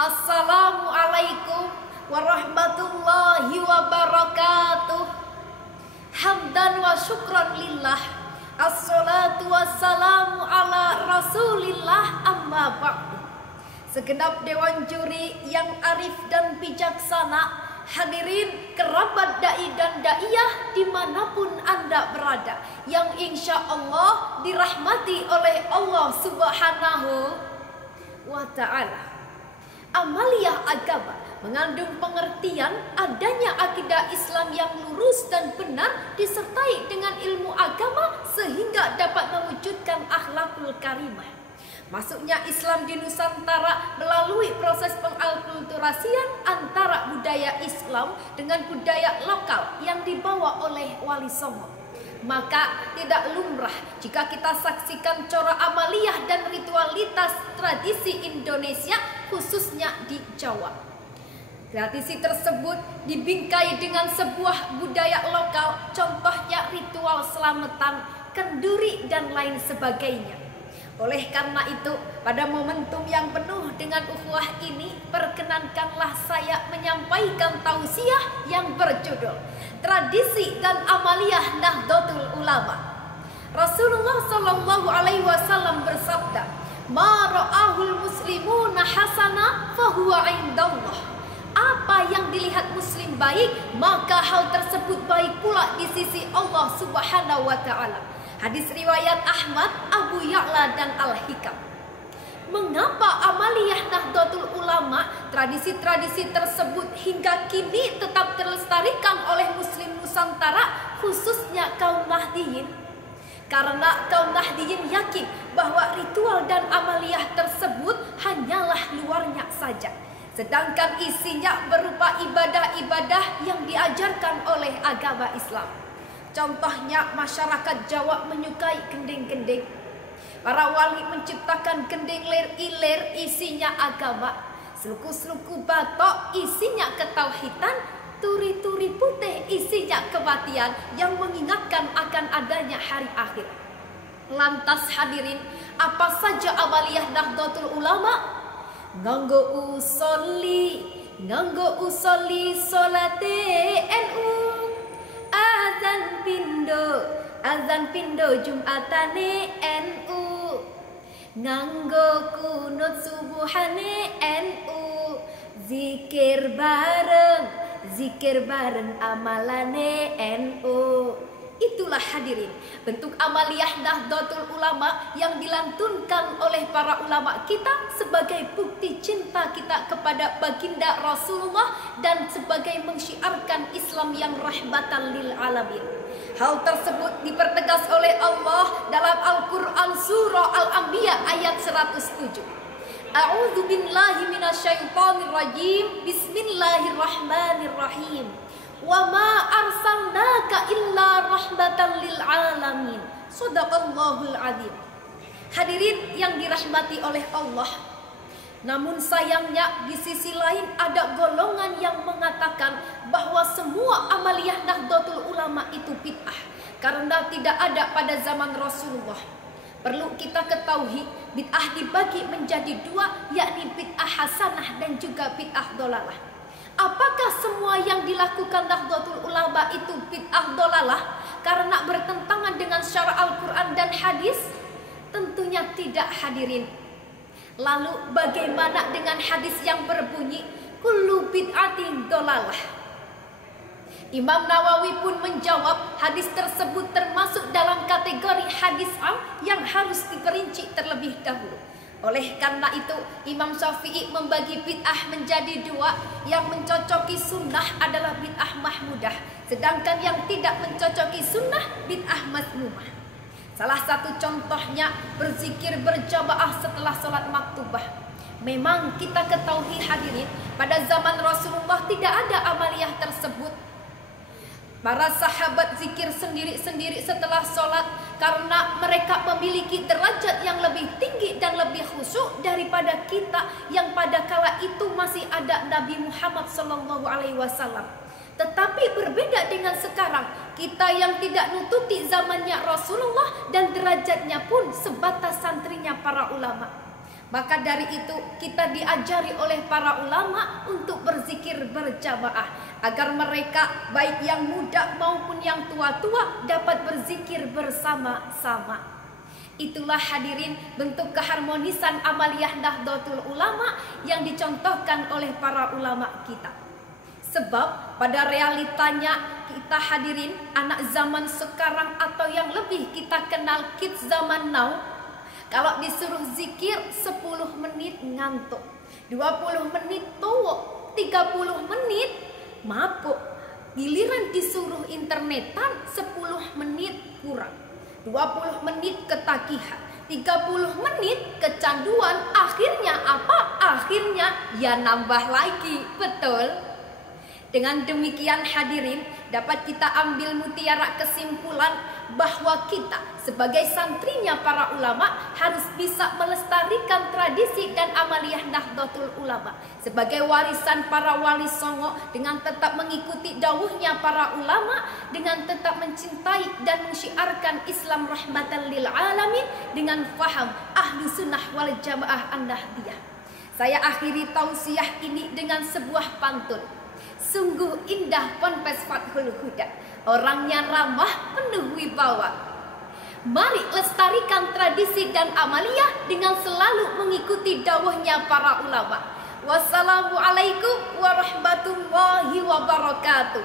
Assalamualaikum warahmatullahi wabarakatuh. Hamdan wa syukran lillah. Assalatu wassalamu ala rasulillah, amma ba'du. Segenap dewan juri yang arif dan bijaksana, hadirin kerabat da'i dan da'iyah dimanapun anda berada, yang insya Allah dirahmati oleh Allah subhanahu wa ta'ala. Amaliyah agama mengandung pengertian adanya akidah Islam yang lurus dan benar disertai dengan ilmu agama sehingga dapat mewujudkan akhlakul karimah. Masuknya Islam di Nusantara melalui proses pengalkulturasian antara budaya Islam dengan budaya lokal yang dibawa oleh Wali Songo. Maka tidak lumrah jika kita saksikan corak amaliyah dan ritualitas tradisi Indonesia khususnya di Jawa. Tradisi tersebut dibingkai dengan sebuah budaya lokal, contohnya ritual selamatan, kenduri dan lain sebagainya. Oleh karena itu, pada momentum yang penuh dengan ukhuwah ini, perkenankanlah saya menyampaikan tausiah yang berjudul Tradisi dan Amaliyah Nahdlatul Ulama. Rasulullah Shallallahu Alaihi Wasallam bersabda, "Ma ra'ahul muslimuna hasana fahuwa indallah." Apa yang dilihat muslim baik, maka hal tersebut baik pula di sisi Allah Subhanahu wa taala. Hadis riwayat Ahmad, Abu Ya'la dan Al-Hikam. Mengapa amaliyah Nahdlatul Ulama, tradisi-tradisi tersebut hingga kini tetap terlestarikan oleh muslim Nusantara, khususnya kaum Nahdiyin? Karena kaum Nahdiyin yakin bahwa ritual dan amaliyah tersebut hanyalah luarnya saja, sedangkan isinya berupa ibadah-ibadah yang diajarkan oleh agama Islam. Contohnya, masyarakat Jawa menyukai gending-gending. Para wali menciptakan gending lir-ilir, isinya agama. Seluku-seluku batok, isinya ketauhidan. Turi-turi putih, isinya kematian yang mengingatkan akan adanya hari akhir. Lantas hadirin, apa saja amaliyah Nahdlatul Ulama? Nganggo usolli solate NU. Azan pindo Jumatane NU, nganggo kunut subuhane NU, zikir bareng amalane NU. Itulah hadirin bentuk amaliyah Nahdlatul Ulama yang dilantunkan oleh para ulama kita sebagai bukti cinta kita kepada baginda Rasulullah dan sebagai mensyiarkan Islam yang rahmatan lil alamin. Hal tersebut dipertegas oleh Allah dalam Al-Quran surah Al-Anbiya ayat 107. A'udzu billahi minasyaitonir rajim. Bismillahirrahmanirrahim. Wa ma arsalnaka illa rahmatan lil alamin. Shadaqallahul adzim. Hadirin yang dirahmati oleh Allah, namun sayangnya di sisi lain ada golongan yang mengatakan bahwa semua amaliyah Nahdlatul Ulama itu bid'ah karena tidak ada pada zaman Rasulullah. Perlu kita ketahui, bid'ah dibagi menjadi dua, yakni bid'ah hasanah dan juga bid'ah dolalah. Apakah semua yang dilakukan Nahdlatul Ulama itu bid'ah dolalah karena bertentangan dengan syara Al-Quran dan hadis? Tentunya tidak hadirin. Lalu bagaimana dengan hadis yang berbunyi kullu bid'atin dolalah? Imam Nawawi pun menjawab, hadis tersebut termasuk dalam kategori hadis am yang harus diperinci terlebih dahulu. Oleh karena itu, Imam Syafi'i membagi bid'ah menjadi dua. Yang mencocoki sunnah adalah bid'ah mahmudah, sedangkan yang tidak mencocoki sunnah bid'ah mazmumah. Salah satu contohnya berzikir berjamaah setelah sholat maktubah. Memang kita ketahui hadirin, pada zaman Rasulullah tidak ada amaliyah tersebut. Para sahabat zikir sendiri-sendiri setelah sholat karena mereka memiliki derajat yang lebih tinggi dan lebih khusyuk daripada kita yang pada kala itu masih ada Nabi Muhammad SAW. Tetapi berbeda dengan sekarang, kita yang tidak nututi zamannya Rasulullah dan derajatnya pun sebatas santrinya para ulama. Maka dari itu kita diajari oleh para ulama untuk berzikir berjamaah, agar mereka baik yang muda maupun yang tua-tua dapat berzikir bersama-sama. Itulah hadirin bentuk keharmonisan amaliyah Nahdlatul Ulama yang dicontohkan oleh para ulama kita. Sebab pada realitanya kita hadirin anak zaman sekarang atau yang lebih kita kenal kids zaman now, kalau disuruh zikir 10 menit ngantuk, 20 menit tua, 30 menit mabuk. Giliran disuruh internetan 10 menit kurang, 20 menit ketagihan, 30 menit kecanduan. Akhirnya apa? Akhirnya ya nambah lagi, betul? Dengan demikian hadirin, dapat kita ambil mutiara kesimpulan bahwa kita sebagai santrinya para ulama harus bisa melestarikan tradisi dan amaliyah Nahdlatul Ulama sebagai warisan para wali songo, dengan tetap mengikuti dawuhnya para ulama, dengan tetap mencintai dan mensyiarkan Islam rahmatan lil alamin dengan faham ahlu sunnah wal jamaah an-nahdiyah. Saya akhiri tausiah ini dengan sebuah pantun. Sungguh indah Ponpes Fathul Huda, orangnya ramah penuh wibawa. Mari lestarikan tradisi dan amaliyah dengan selalu mengikuti dawuhnya para ulama. Wassalamualaikum warahmatullahi wabarakatuh.